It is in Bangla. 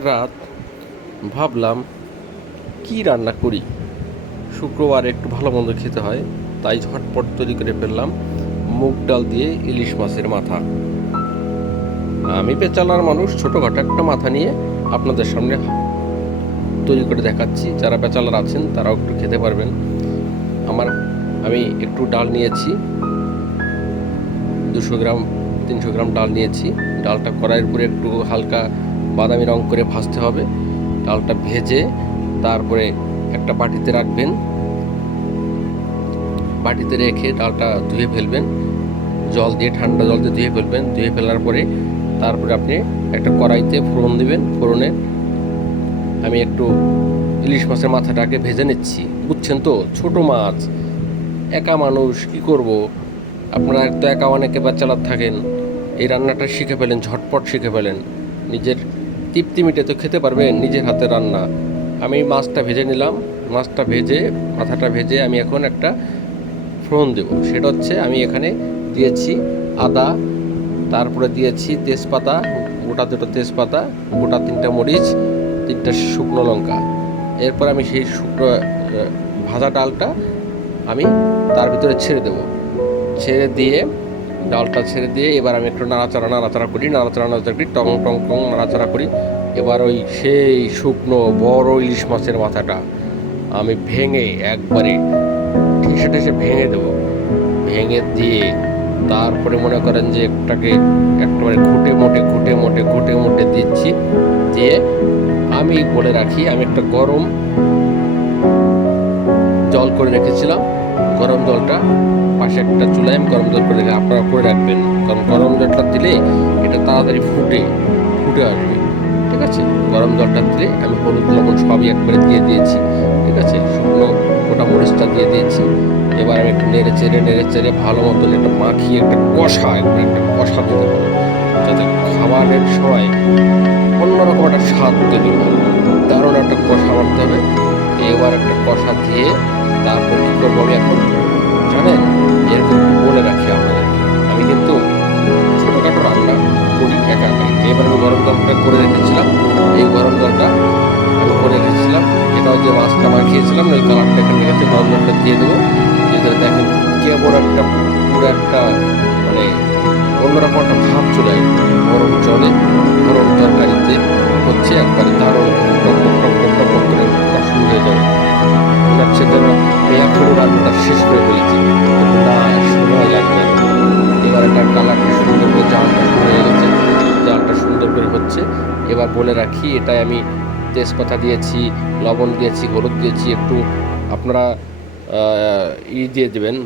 রাত, ভাবলাম, কি রান্না করি? শুক্রবার একটু ভালো মন্দ খেতে হয়, তাই ঝটপট তৈরি করে ফেললাম মুগ ডাল দিয়ে ইলিশ মাছের মাথা। আমি পেঁচালার মানুষ, ছোটোখাটো একটা মাথা নিয়ে আপনাদের সামনে তৈরি করে দেখাচ্ছি। যারা পেঁচালার আছেন, তারাও একটু খেতে পারবেন। আমার, আমি একটু ডাল নিয়েছি। দুশো গ্রাম, তিনশো গ্রাম ডাল নিয়েছি। ডালটা কড়াইয়ের উপরে একটু হালকা বাদামি রং করে ভাজতে হবে। ডালটা ভেজে তারপরে একটা বাটিতে রাখবেন। বাটিতে রেখে ডালটা ধুয়ে ফেলবেন। জল দিয়ে, ঠান্ডা জল দিয়ে ধুয়ে ফেলবেন। ধুয়ে ফেলার পরে তারপরে আপনি একটা কড়াইতে ফোড়ন দিবেন। ফোড়নে আমি একটু ইলিশ মাছের মাথাটাকে ভেজে নিচ্ছি। বুঝছেন তো? ছোট মাছ। একা মানুষ, কি করব? আপনারা তো একা অনেকে বাচ্চালার থাকেন। এই রান্নাটা শিখে ফেলেন, ঝটপট শিখে ফেলেন। নিজের তৃপ্তি মিটে তো খেতে পারবেন নিজের হাতে রান্না। আমি মাছটা ভেজে নিলাম। মাছটা ভেজে, মাথাটা ভেজে আমি এখন একটা ফোড়ন দেব। সেটা হচ্ছে আমি এখানে দিয়েছি আদা, তারপরে দিয়েছি তেজপাতা, গোটা দুটো তেজপাতা, গোটা তিনটা মরিচ, তিনটা শুকনো লঙ্কা। এরপর আমি সেই শুকনো ভাজা ডালটা আমি তার ভিতরে ছেড়ে দেব। ছেড়ে দিয়ে ডালটা ছেড়ে দিয়ে এবার আমি একটু নাড়াচাড়া নাড়াচাড়া করি, নাড়াচাড়া নাড়াচাড়া করি, টং টং টং, নাড়াচাড়া করি। এবার ওই সেই শুকনো বড় ইলিশ মাছের মাথাটা আমি ভেঙে একবারে ঠেসে ঠেসে ভেঙে দেবো। ভেঙে দিয়ে তারপরে মনে করেন যে একটাকে একেবারে ঘুটে মোটে ঘুটে মোটে ঘুটে মোটে দিচ্ছি। দিয়ে আমি বলে রাখি, আমি একটা গরম জল করে রেখেছিলাম, গরম জলটা। পাশে একটা চুলায় আমি গরম জল করে রেখে আপনারা করে রাখবেন। কারণ গরম জলটা দিলে এটা তাড়াতাড়ি ফুটে ফুটে আসবে। ঠিক আছে? গরম জলটা দিলে আমি হলুদ, লবণ সবই একবারে দিয়ে দিয়েছি। ঠিক আছে? শুকনো গোটা মরিচটা দিয়ে দিয়েছি। এবার আমি একটু নেড়ে চেড়ে নেড়ে চেড়ে ভালো মতন একটা মাখিয়ে একটা কষা, একবার একটা কষা দিতে হবে। যাতে খাবারের সময় অন্যরকম একটা স্বাদ তৈরি দারুণ একটা কষা মারতে হবে। এবার একটা কষা দিয়ে তারপর কী করব আমি এখন? এবার আমি গরম জলটা করে রেখেছিলাম। এই গরম জলটা আমি করে রেখেছিলাম। এটাও যে মাছটা মাখিয়েছিলাম ওই কালারটা এখানে গেছে গরম জলটা দিয়ে দেবো। যেটা দেখেন কেবল একটা পুরো একটা হচ্ছে। এবার বলে রাখি, এটাই আমি তেজপাতা দিয়েছি, লবণ দিয়েছি, হলুদ দিয়েছি, একটু আপনারা ই দিয়ে দেবেন।